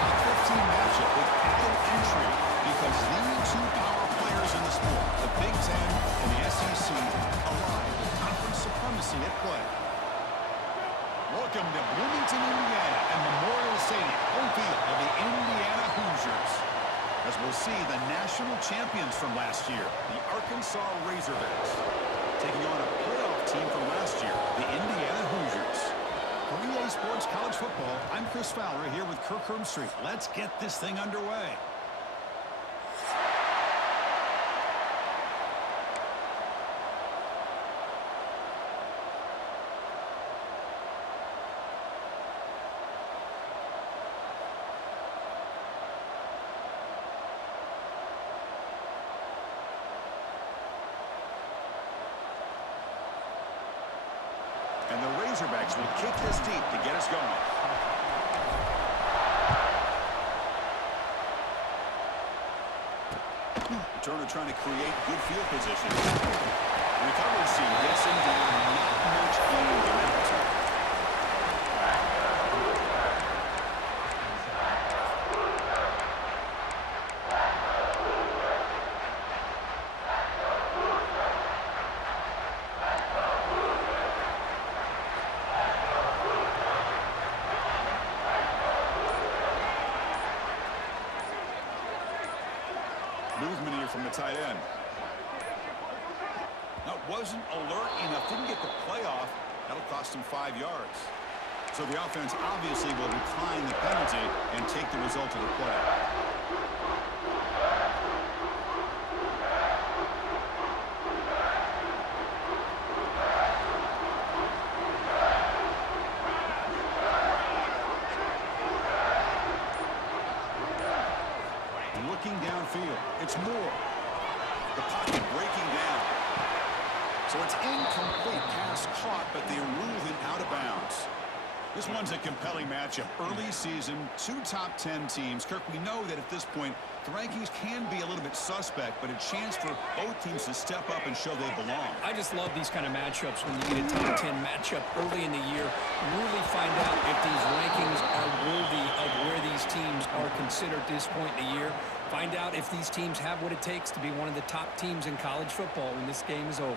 top 15 matchup with added intrigue because these two power players in the sport, the Big Ten and the SEC, collide with conference supremacy at play. Welcome to Bloomington, Indiana, and Memorial Stadium, home field of the Indiana Hoosiers. As we'll see, the national champions from last year, the Arkansas Razorbacks, taking on a playoff team from last year, the Indiana Hoosiers. For EA Sports College Football, I'm Chris Fowler here with Kirk Herbstreit. Let's get this thing underway. And the Razorbacks will kick this deep to get us going. Turner trying to create good field position. Recovery scene gets him down. Not much gain to that. Movement here from the tight end. Now, wasn't alert enough. Didn't get the play off. That'll cost him 5 yards. So the offense obviously will decline the penalty and take the result of the play. Looking downfield. It's Moore. The pocket breaking down. So it's incomplete pass caught, but they rule it out of bounds. This one's a compelling matchup. Early season, two top 10 teams. Kirk, we know that at this point, the rankings can be a little bit suspect, but a chance for both teams to step up and show they belong. I just love these kind of matchups when you get a top 10 matchup early in the year. Really find out if these rankings are worthy of where these teams are considered at this point in the year. Find out if these teams have what it takes to be one of the top teams in college football when this game is over.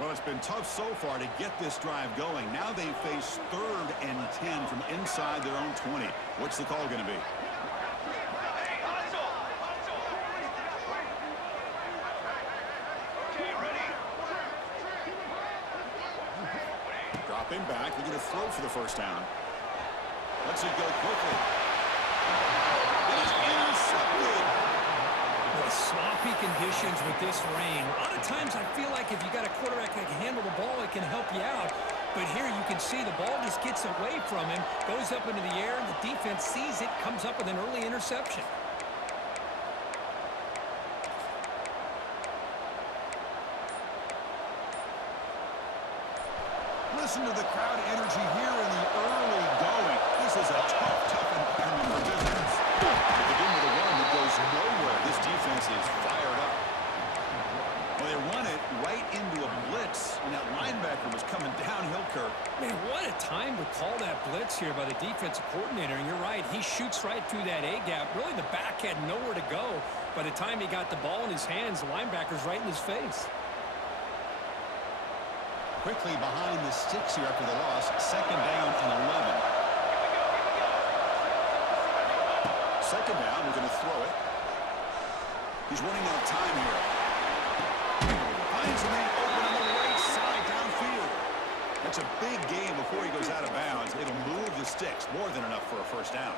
Well, it's been tough so far to get this drive going. Now they face 3rd and 10 from inside their own 20. What's the call going to be? Dropping back. They're going to throw for the first down. Let's it go quickly. It is intercepted. Boy, sloppy conditions with this rain. A lot of times I feel like if you got a quarterback that can handle the ball, it can help you out. But here you can see the ball just gets away from him, goes up into the air, and the defense sees it, comes up with an early interception. Listen to the crowd energy here in the early going. This is a tough environment for business. But they begin with a run that goes nowhere. This defense is fired up. Well, they run it right into a blitz, and that linebacker was coming downhill, Kirk. Man, what a time to call that blitz here by the defensive coordinator. And you're right, he shoots right through that A-gap. Really, the back had nowhere to go. By the time he got the ball in his hands, the linebacker's right in his face. Quickly behind the sticks here after the loss. 2nd down and 11. 2nd down, we're going to throw it. He's running out of time here. Finds a man open on the right side downfield. That's a big gain before he goes out of bounds. It'll move the sticks, more than enough for a first down.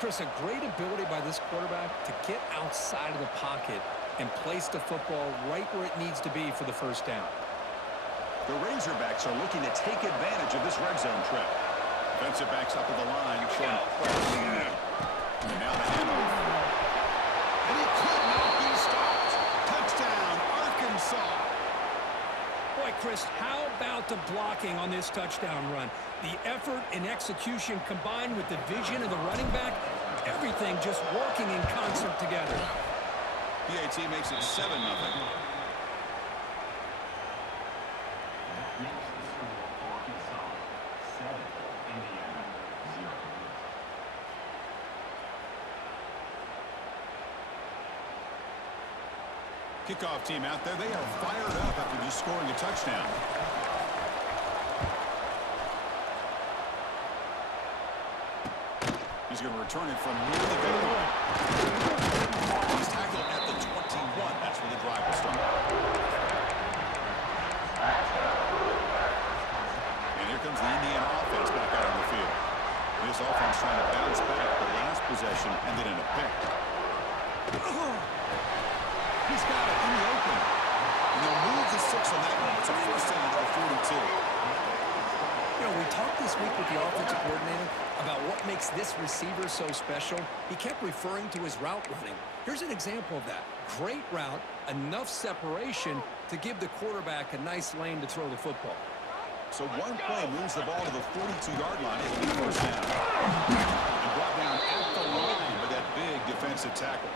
Chris, a great ability by this quarterback to get outside of the pocket and place the football right where it needs to be for the first down. The Razorbacks are looking to take advantage of this red zone trip. Defensive backs up at the line, showing pressure. And now the handoff. And he could not be stopped. Touchdown, Arkansas. Boy, Chris, how about the blocking on this touchdown run? The effort and execution combined with the vision of the running back, everything just working in concert together. PAT makes it 7-0. Next score, Arkansas 7, Indiana. Kickoff team out there, they are fired up after just scoring a touchdown. He's going to return it from near the goal line. He's tackled at the 21. That's where the drive will start. And here comes the Indiana offense back out on the field. This offense trying to bounce back. The last possession ended in a pick. He's got it in the open. And they'll move the 6 on that one. It's a first down at the 42. You know, we talked this week with the offensive coordinator about what makes this receiver so special. He kept referring to his route running. Here's an example of that. Great route, enough separation to give the quarterback a nice lane to throw the football. So one play moves the ball to the 42-yard line. It'll be first down. And brought down at the line with that big defensive tackle.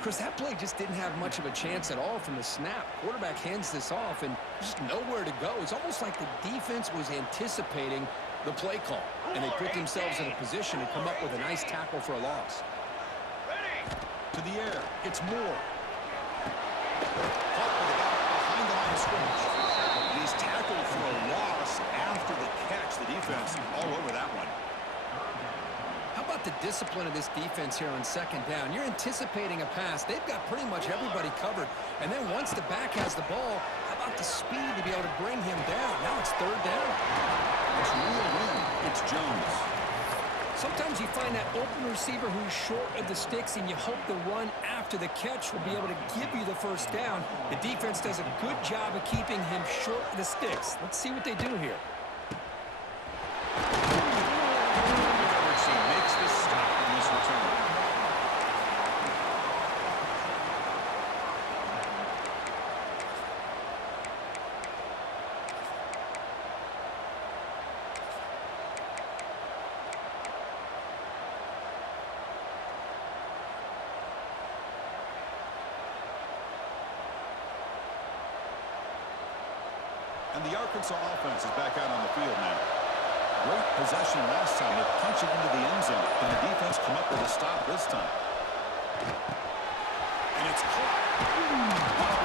Chris, that play just didn't have much of a chance at all from the snap. Quarterback hands this off and just nowhere to go. It's almost like the defense was anticipating the play call, and they put themselves in a position to come up with a nice tackle for a loss. To the air, it's Moore. Caught with it out behind the line of scrimmage. And he's tackled for a loss after the catch. The defense all over that one. How about the discipline of this defense here on second down? You're anticipating a pass. They've got pretty much everybody covered. And then once the back has the ball, how about the speed to be able to bring him down? Now it's third down. It's real win. It's Jones. Sometimes you find that open receiver who's short of the sticks, and you hope the run after the catch will be able to give you the first down. The defense does a good job of keeping him short of the sticks. Let's see what they do here. Makes this stop on this return. And the Arkansas offense is back out on the field now. Great possession last time. They punch it into the end zone. And the defense come up with a stop this time. And it's caught.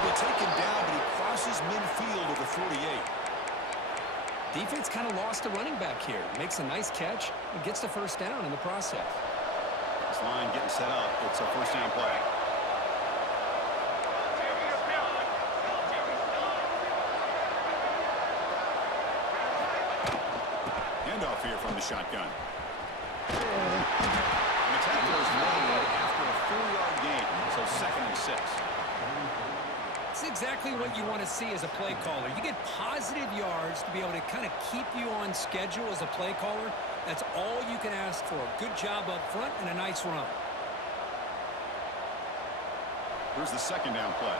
They take him down, but he crosses midfield at the 48. Defense kind of lost a running back here. Makes a nice catch and gets the first down in the process. This line getting set up. It's a first down play. Handoff here from the shotgun. And the tackle is made after a 4-yard gain, so 2nd and 6. It's exactly what you want to see as a play caller. You get positive yards to be able to kind of keep you on schedule as a play caller. That's all you can ask for. Good job up front and a nice run. Here's the 2nd down play.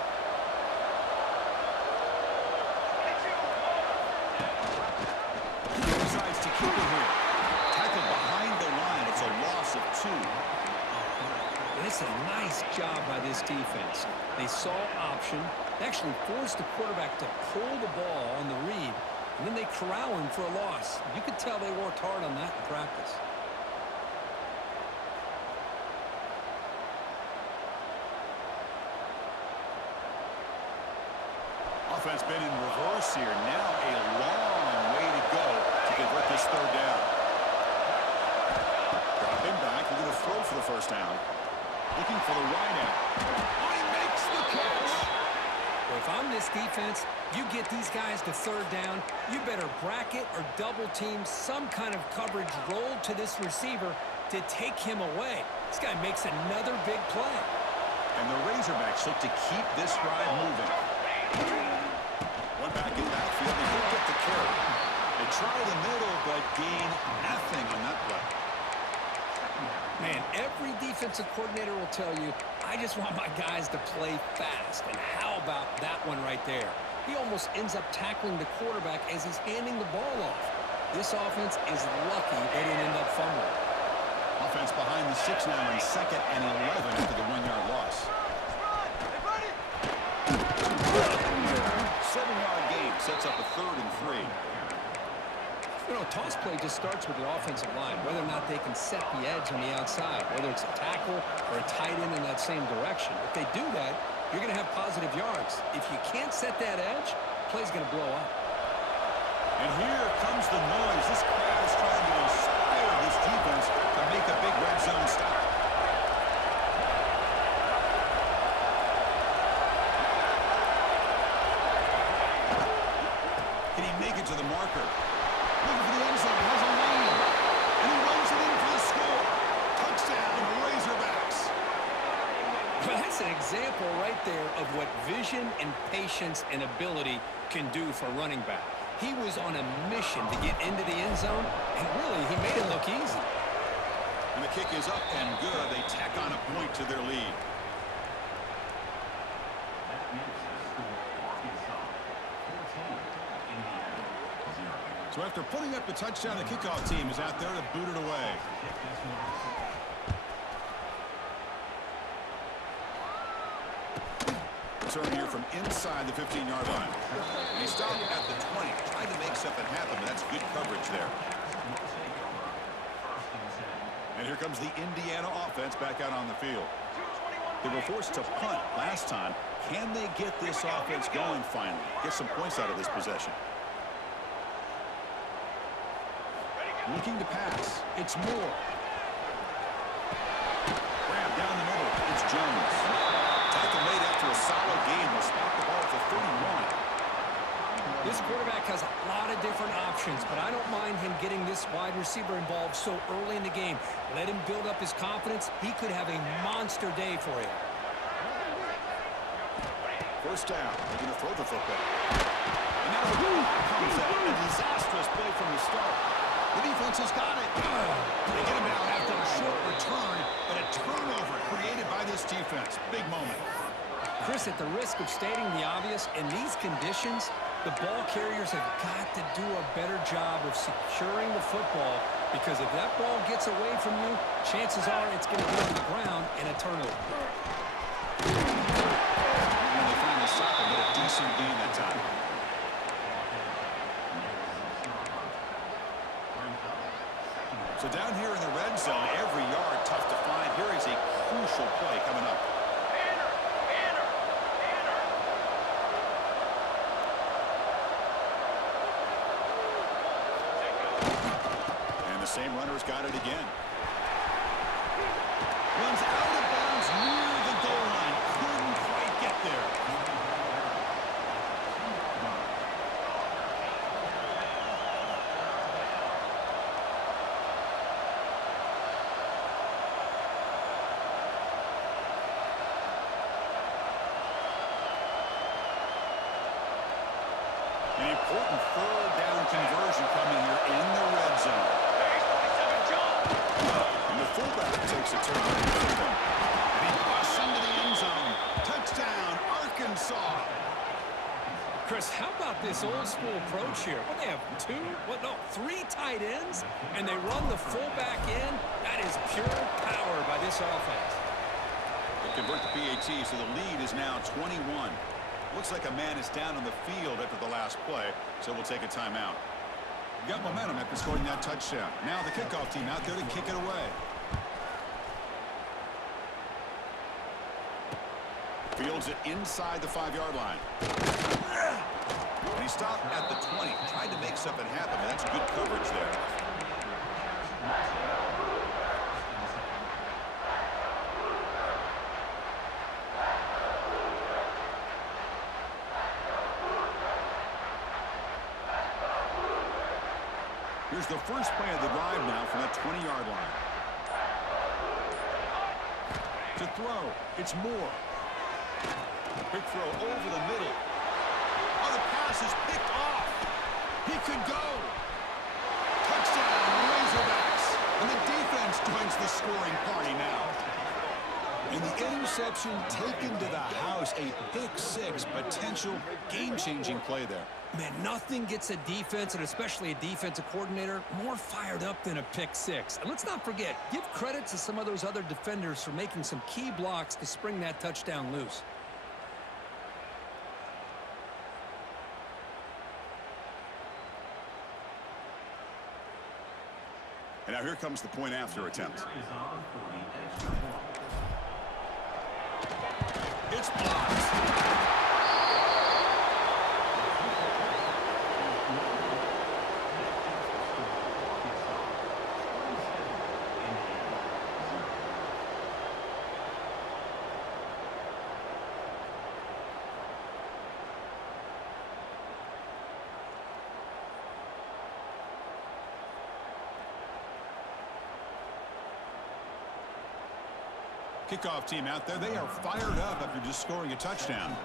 Decides to keep it here. Tackled behind the line. It's a loss of 2. And it's a nice job by this defense. They saw option, actually forced the quarterback to pull the ball on the read, and then they corral him for a loss. You could tell they worked hard on that in practice. Offense been in reverse here. Now a long way to go to convert this 3rd down. Dropping back, we're going to throw for the first down. Looking for the wide out. Oh, he makes the catch. Well, if I'm this defense, you get these guys to 3rd down, you better bracket or double team some kind of coverage roll to this receiver to take him away. This guy makes another big play. And the Razorbacks look to keep this drive moving. One back in backfield, and he'll get the carry. They try the middle, but gain nothing on that play. Man, every defensive coordinator will tell you, I just want my guys to play fast. And how about that one right there? He almost ends up tackling the quarterback as he's handing the ball off. This offense is lucky they didn't end up fumbling. Offense behind the 6 now in 2nd and 11 after the 1-yard loss. 7-yard gain sets up a 3rd and 3. You know, a toss play just starts with the offensive line, whether or not they can set the edge on the outside, whether it's a tackle or a tight end in that same direction. If they do that, you're going to have positive yards. If you can't set that edge, play's going to blow up. And here comes the noise. This crowd is trying to inspire this defense to make a big red zone stop. Can he make it to the marker? Looking for the end zone. Has a lane. And he runs it in for the score. Touchdown, Razorbacks. Well, that's an example right there of what vision and patience and ability can do for running back. He was on a mission to get into the end zone, and really, he made it look easy. And the kick is up and good. They tack on a point to their lead. So after putting up the touchdown, the kickoff team is out there to boot it away. Return here from inside the 15-yard line. And he stopped at the 20, trying to make something happen, but that's good coverage there. And here comes the Indiana offense back out on the field. They were forced to punt last time. Can they get this offense going finally? Get some points out of this possession. Looking to pass. It's Moore. Grab down the middle. It's Jones. Tackle made after a solid game. Will spot the ball for 31. This quarterback has a lot of different options, but I don't mind him getting this wide receiver involved so early in the game. Let him build up his confidence. He could have a monster day for you. First down. They're going to throw the football. And now the ball comes out. A disastrous play from the start. The defense has got it. They get him down after a short return, but a turnover created by this defense. Big moment. Chris, at the risk of stating the obvious, in these conditions, the ball carriers have got to do a better job of securing the football, because if that ball gets away from you, chances are it's going to go to the ground and a turnover. And they finally stop him, but a decent gain that time. So down here in the red zone, every yard tough to find. Here is a crucial play coming up. And the same runner's got it again. Runs out of bounds near the goal line. Couldn't quite get there. An important third down conversion coming here in the red zone. And the fullback takes a turn. And he busts into the end zone. Touchdown, Arkansas. Chris, how about this old school approach here? Well, they have three tight ends, and they run the fullback in. That is pure power by this offense. They convert the PAT, so the lead is now 21. Looks like a man is down on the field after the last play, so we'll take a timeout. Got momentum after scoring that touchdown. Now the kickoff team out there to kick it away. Fields it inside the 5-yard line. And he stopped at the 20. Tried to make something happen, but that's good coverage there. Here's the first play of the drive now from that 20-yard line. To throw, it's Moore. Quick throw over the middle. Oh, the pass is picked off. He could go. Touchdown, Razorbacks. And the defense joins the scoring party now. And the interception taken to the house. A pick-6 potential game-changing play there. Man, nothing gets a defense, and especially a defensive coordinator, more fired up than a pick-6. And let's not forget, give credit to some of those other defenders for making some key blocks to spring that touchdown loose. And now here comes the point after attempt. It's It's blocked. Kickoff team out there. They are fired up after just scoring a touchdown.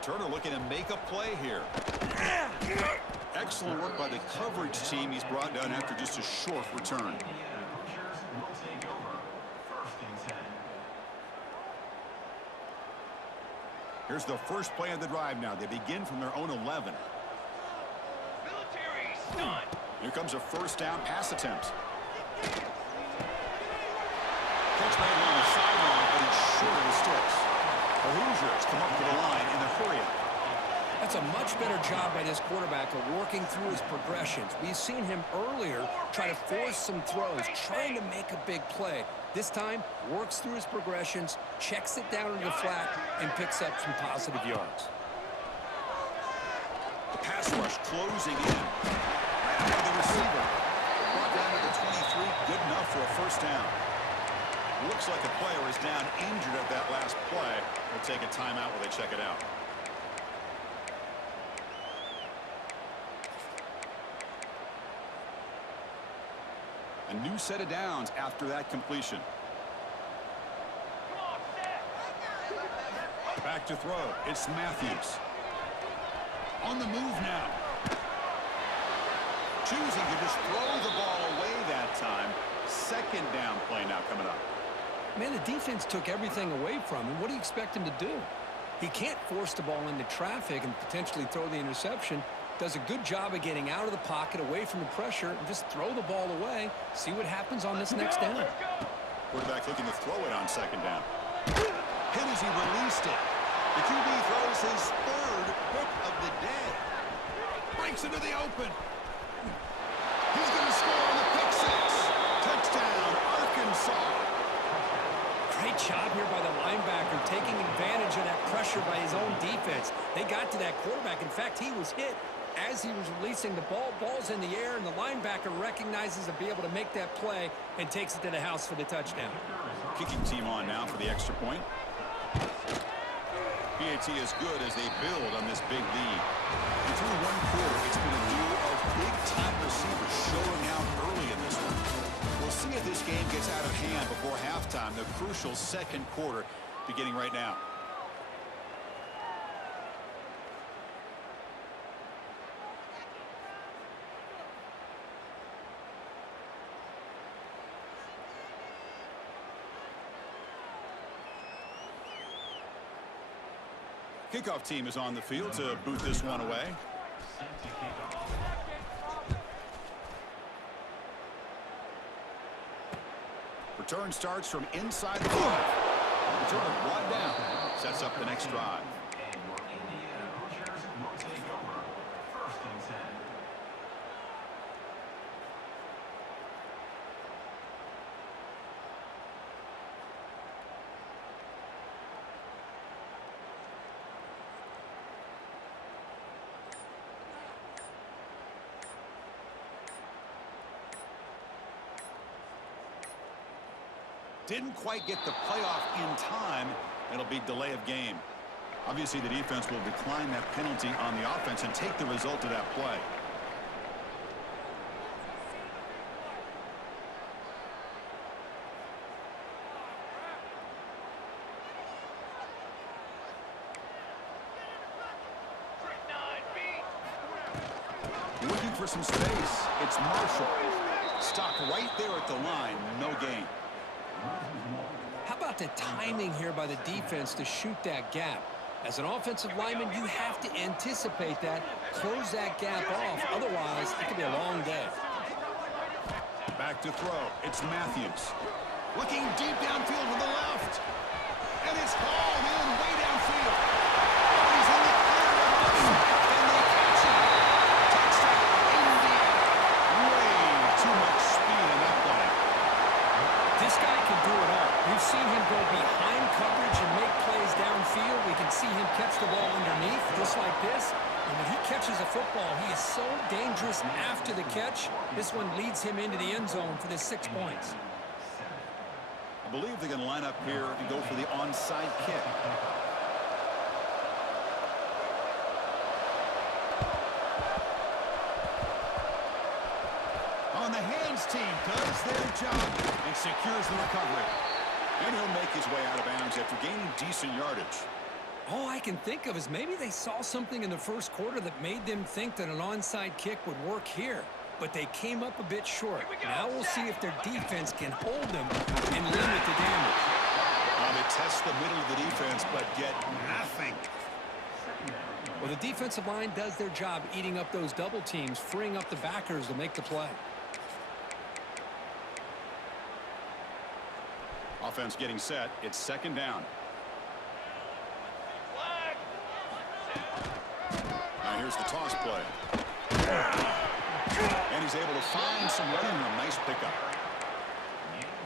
Returner looking to make a play here. Excellent work by the coverage team. He's brought down after just a short return. Here's the first play of the drive now. They begin from their own 11. Here comes a first down pass attempt. Catch made on the sideline, but he's short of the sticks. The Hoosiers come up to the line in the hurry-up. That's a much better job by this quarterback of working through his progressions. We've seen him earlier try to force some throws, trying to make a big play. This time, works through his progressions, checks it down into the flat, and picks up some positive yards. The pass rush closing in. Right after the receiver. Brought down to the 23, good enough for a first down. Looks like the player is down injured at that last play. We'll take a timeout while they check it out. A new set of downs after that completion. Back to throw. It's Matthews. On the move now. Choosing to just throw the ball away that time. Second down play now coming up. Man, the defense took everything away from him. What do you expect him to do? He can't force the ball into traffic and potentially throw the interception. Does a good job of getting out of the pocket, away from the pressure, and just throw the ball away. See what happens on this next down. Quarterback looking to throw it on second down. Hit as he released it. The QB throws his third pick of the day. Breaks into the open. He's going to score on the pick six. Touchdown, Arkansas. Great job here by the linebacker, taking advantage of that pressure by his own defense. They got to that quarterback. In fact, he was hit as he was releasing the ball. Ball's in the air, and the linebacker recognizes to be able to make that play and takes it to the house for the touchdown. Kicking team on now for the extra point. PAT is good as they build on this big lead. And through one quarter, it's been a duo of big-time receivers showing out early in this one. We'll see if this game gets out of hand before halftime, the crucial second quarter beginning right now. Kickoff team is on the field to boot this one away. Return starts from inside the 5. Return brought down. Sets up the next drive. Didn't quite get the playoff in time. It'll be delay of game. Obviously, the defense will decline that penalty on the offense and take the result of that play. Looking for some space. It's Marshall. Stopped right there at the line. No gain. How about the timing here by the defense to shoot that gap? As an offensive lineman, you have to anticipate that, close that gap off. Otherwise, it could be a long day. Back to throw. It's Matthews. Looking deep downfield to the left. And it's hauled in way downfield. He's in the clear. And they catch him. Touchdown, Indiana. Way too much speed in that play. football. He is so dangerous after the catch. This one leads him into the end zone for the 6 points. I believe they're going to line up here and go for the onside kick. On the hands team does their job and secures the recovery. And he'll make his way out of bounds after gaining decent yardage. All I can think of is maybe they saw something in the first quarter that made them think that an onside kick would work here. But they came up a bit short. Now we'll see if their defense can hold them and limit the damage. They test the middle of the defense, but get nothing. Well, the defensive line does their job eating up those double teams, freeing up the backers to make the play. Offense getting set. It's second down. Now here's the toss play. And he's able to find some running room. Nice pickup.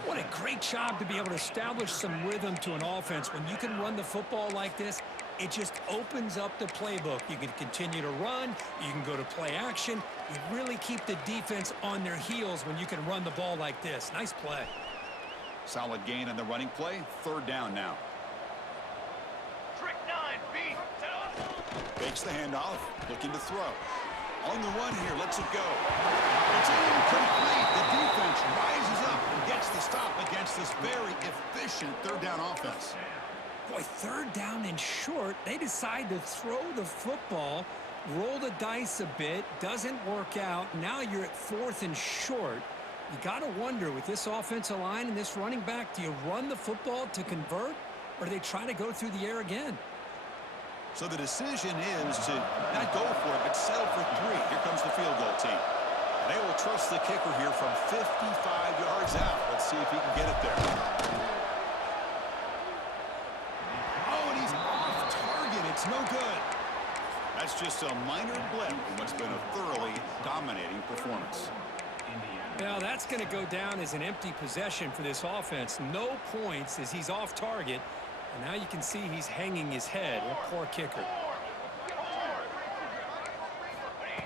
What a great job to be able to establish some rhythm to an offense. When you can run the football like this, it just opens up the playbook. You can continue to run. You can go to play action. You really keep the defense on their heels when you can run the ball like this. Nice play. Solid gain on the running play. Third down now. Trick 9, B. Fakes the handoff. Looking to throw. On the run here, lets it go. It's incomplete. The defense rises up and gets the stop against this very efficient third down offense. Boy, third down and short. They decide to throw the football, roll the dice a bit, doesn't work out. Now you're at fourth and short. You got to wonder, with this offensive line and this running back, do you run the football to convert, or do they try to go through the air again? So the decision is to not go for it, but settle for 3. Here comes the field goal team. And they will trust the kicker here from 55 yards out. Let's see if he can get it there. Oh, and he's off target. It's no good. That's just a minor blip in what's been a thoroughly dominating performance. Now that's going to go down as an empty possession for this offense. No points as he's off target. And now you can see he's hanging his head. A poor kicker.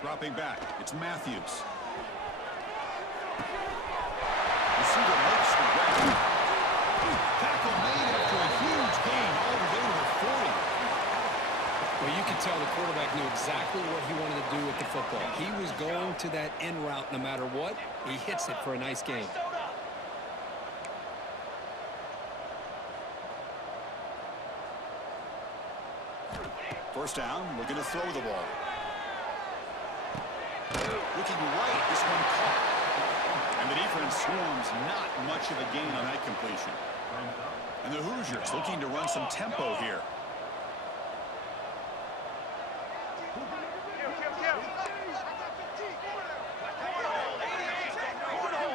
Dropping back, it's Matthews. You see the makes the grab. Tackle made after a huge gain all the way to the 40. Well, you can tell the quarterback knew exactly what he wanted to do with the football. He was going to that in route no matter what. He hits it for a nice gain. First down, we're going to throw the ball. Looking right, this one caught. And the defense swarms, not much of a gain on that completion. And the Hoosiers looking to run some tempo here.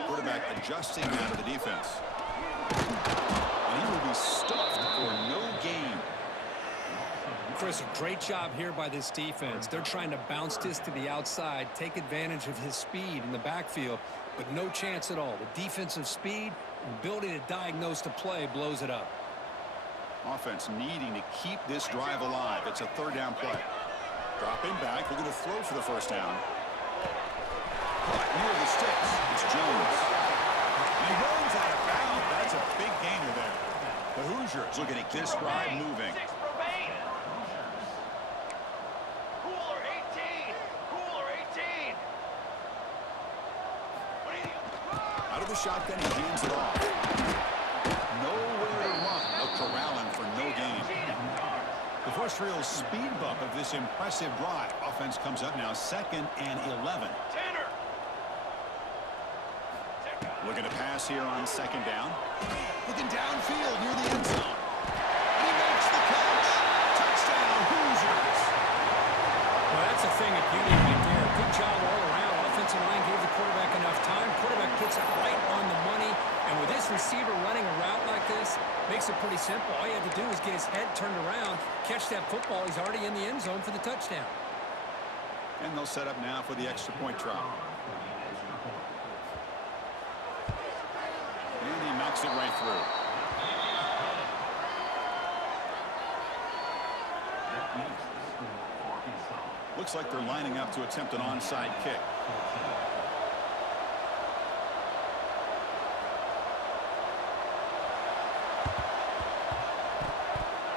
Quarterback adjusting now to the defense. And he will be stuffed for no gain. Chris, a great job here by this defense. They're trying to bounce this to the outside, take advantage of his speed in the backfield, but no chance at all. The defensive speed and ability to diagnose the play blows it up. Offense needing to keep this drive alive. It's a third down play. Dropping back, we're going to throw for the first down. Caught near the sticks. It's Jones. And he runs out of bounds. That's a big gainer there. The Hoosiers looking to get this drive moving. Cooler 18. Cooler 18. Out of the shotgun, he hands it off. Nowhere to run. Look, corralling for no gain. The first real speed bump of this impressive drive. Offense comes up now, 2nd and 11. Looking to pass here on second down. Looking downfield near the end zone. And he makes the catch. Touchdown, Hoosiers. Well, that's a thing of beauty right there. Good job all around. Offensive line gave the quarterback enough time. Quarterback puts it right on the money. And with this receiver running a route like this, makes it pretty simple. All you have to do is get his head turned around, catch that football. He's already in the end zone for the touchdown. And they'll set up now for the extra point try. And he knocks it right through. Looks like they're lining up to attempt an onside kick.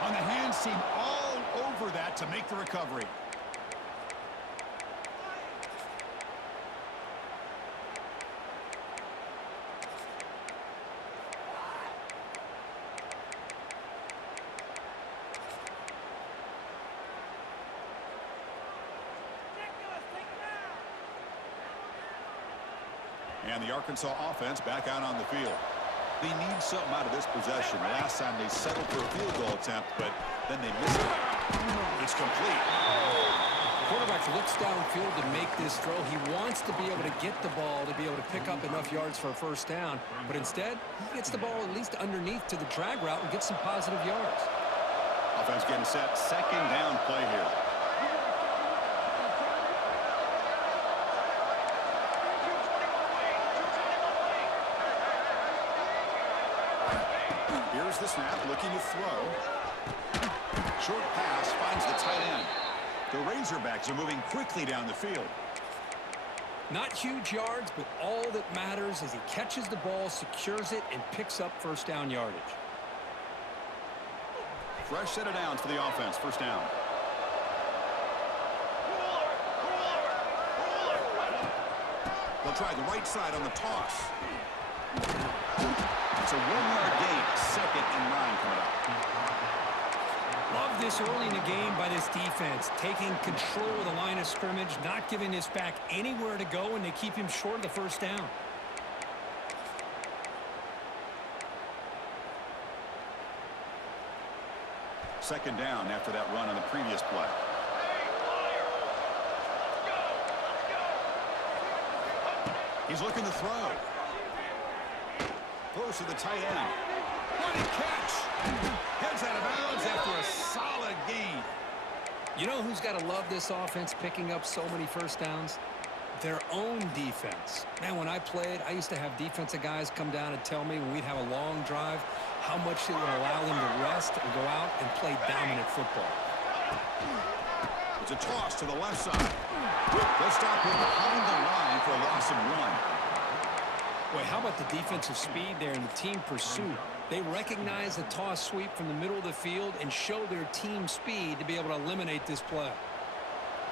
On the hands team all over that to make the recovery. And the Arkansas offense back out on the field. They need something out of this possession. Last time they settled for a field goal attempt, but then they missed it. It's complete. Quarterback looks downfield to make this throw. He wants to be able to get the ball to be able to pick up enough yards for a first down. But instead, he gets the ball at least underneath to the drag route and gets some positive yards. Offense getting set. Second down play here. Here's the snap, looking to throw. Short pass finds the tight end. The Razorbacks are moving quickly down the field. Not huge yards, but all that matters is he catches the ball, secures it, and picks up first down yardage. Fresh set of downs for the offense. First down. They'll try the right side on the toss. It's a 1-yard gain. Second and 9 coming up. Love this early in the game by this defense, taking control of the line of scrimmage, not giving this back anywhere to go, and they keep him short of the first down. Second down after that run on the previous play. He's looking to throw. Throws to the tight end. What a catch! Heads out of bounds after a solid gain. You know who's got to love this offense picking up so many first downs? Their own defense. Man, when I played, I used to have defensive guys come down and tell me when we'd have a long drive how much it would allow them to rest and go out and play dominant football. It's a toss to the left side. They'll stop him behind the line for a loss of 1. Boy, how about the defensive speed there and the team pursuit? They recognize the toss sweep from the middle of the field and show their team speed to be able to eliminate this play.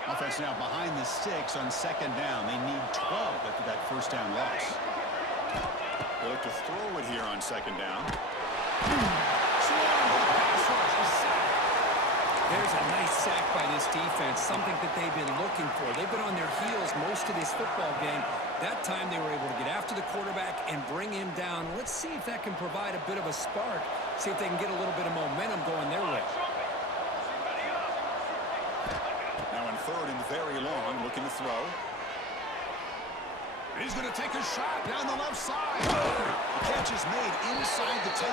Offense now behind the 6 on second down. They need 12 after that first down loss. They look to throw it here on second down. There's a nice sack by this defense, something that they've been looking for. They've been on their heels most of this football game. That time they were able to get after the quarterback and bring him down. Let's see if that can provide a bit of a spark, see if they can get a little bit of momentum going their way. Now in third and very long, looking to throw. And he's going to take a shot down the left side. The catch is made inside the 10.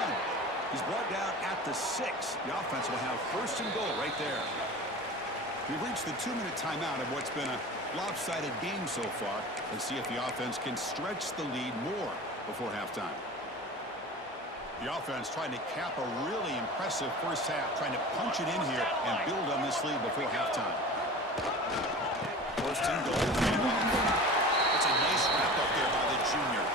He's brought down at the 6. The offense will have first and goal right there. We've reached the 2-minute timeout of what's been a lopsided game so far. Let's see if the offense can stretch the lead more before halftime. The offense trying to cap a really impressive first half, trying to punch it in here and build on this lead before halftime. First and goal. It's a nice wrap up there by the junior.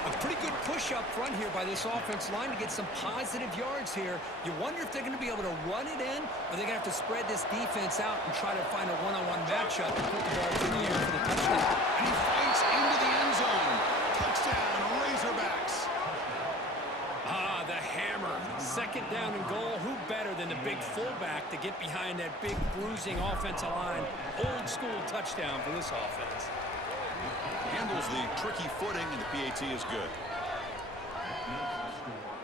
A pretty good push up front here by this offense line to get some positive yards here. You wonder if they're going to be able to run it in, or they're going to have to spread this defense out and try to find a one-on-one matchup and put the ball in the air for the touchdown. And he fights into the end zone. Touchdown, Razorbacks. Ah, the hammer. Second down and goal. Who better than the big fullback to get behind that big bruising offensive line? Old school touchdown for this offense. Handles the tricky footing, and the PAT is good.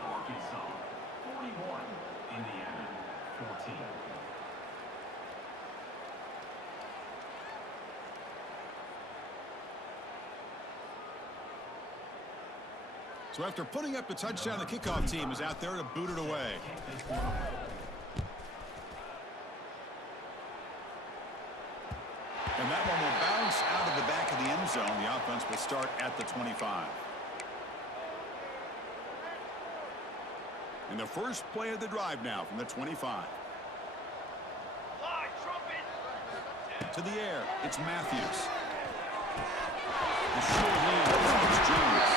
Arkansas 41, Indiana 14. So after putting up the touchdown, the kickoff team is out there to boot it away. And that one will bounce out of the back of the end zone. The offense will start at the 25. And the first play of the drive now from the 25. To the air, it's Matthews. The sure hand is James.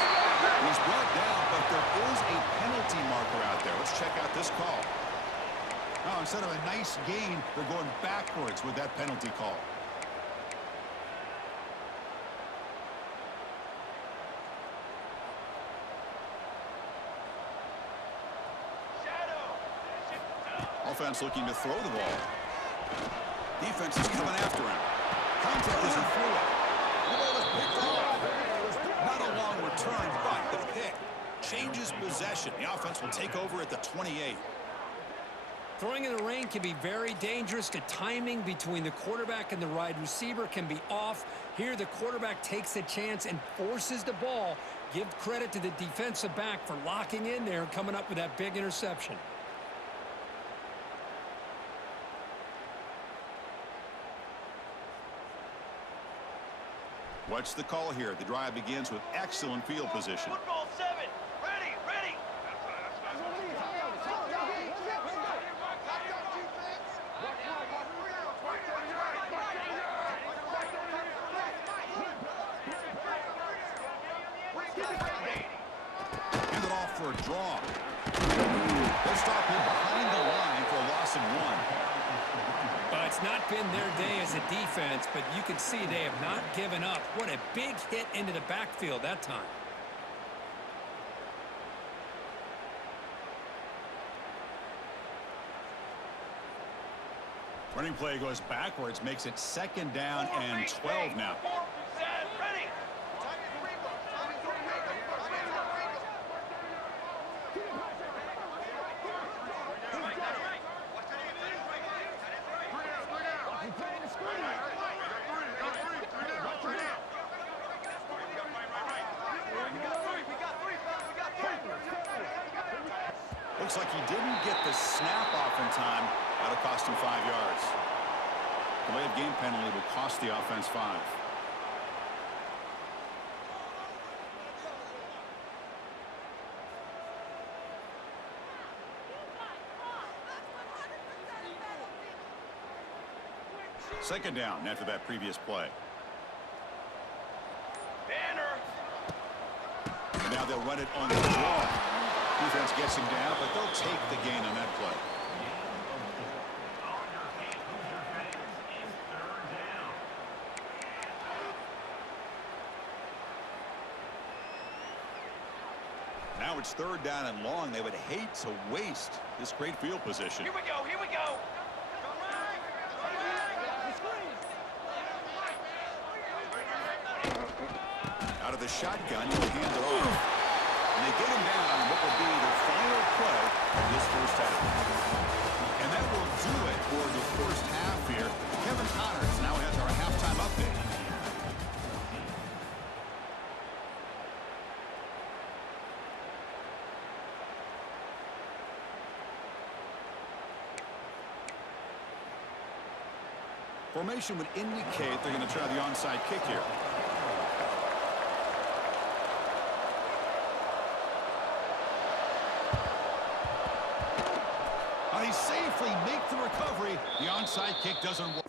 He's brought down, but there is a penalty marker out there. Let's check out this call. Oh, instead of a nice gain, they're going backwards with that penalty call. Offense looking to throw the ball. Defense is coming after him. Contact isn't through it. The ball is picked off. Not a long return, but the pick changes possession. The offense will take over at the 28. Throwing in the rain can be very dangerous. The timing between the quarterback and the wide receiver can be off. Here, the quarterback takes a chance and forces the ball. Give credit to the defensive back for locking in there and coming up with that big interception. Watch the call here. The drive begins with excellent field position. Football 7. Ready, ready. Hand it off for a draw. They'll stop him behind the line for a loss of 1. It's not been their day as a defense, but you can see they have not given up. What a big hit into the backfield that time. Running play goes backwards, makes it 2nd down and 12 now. Set, ready. Looks like he didn't get the snap off in time. That'll cost him 5 yards. Delay of game penalty will cost the offense 5. Second down after that previous play. Banner. And now they'll run it on the draw. Defense gets him down, but they'll take the gain on that play. Now it's 3rd down and long. They would hate to waste this great field position. Here we go, here we go. Out of the shotgun, he'll hand it off. And they get him down on what will be the final play of this first half. And that will do it for the first half here. Kevin Connors now has our halftime update. Formation would indicate they're going to try the onside kick here. He safely makes the recovery. The onside kick doesn't work.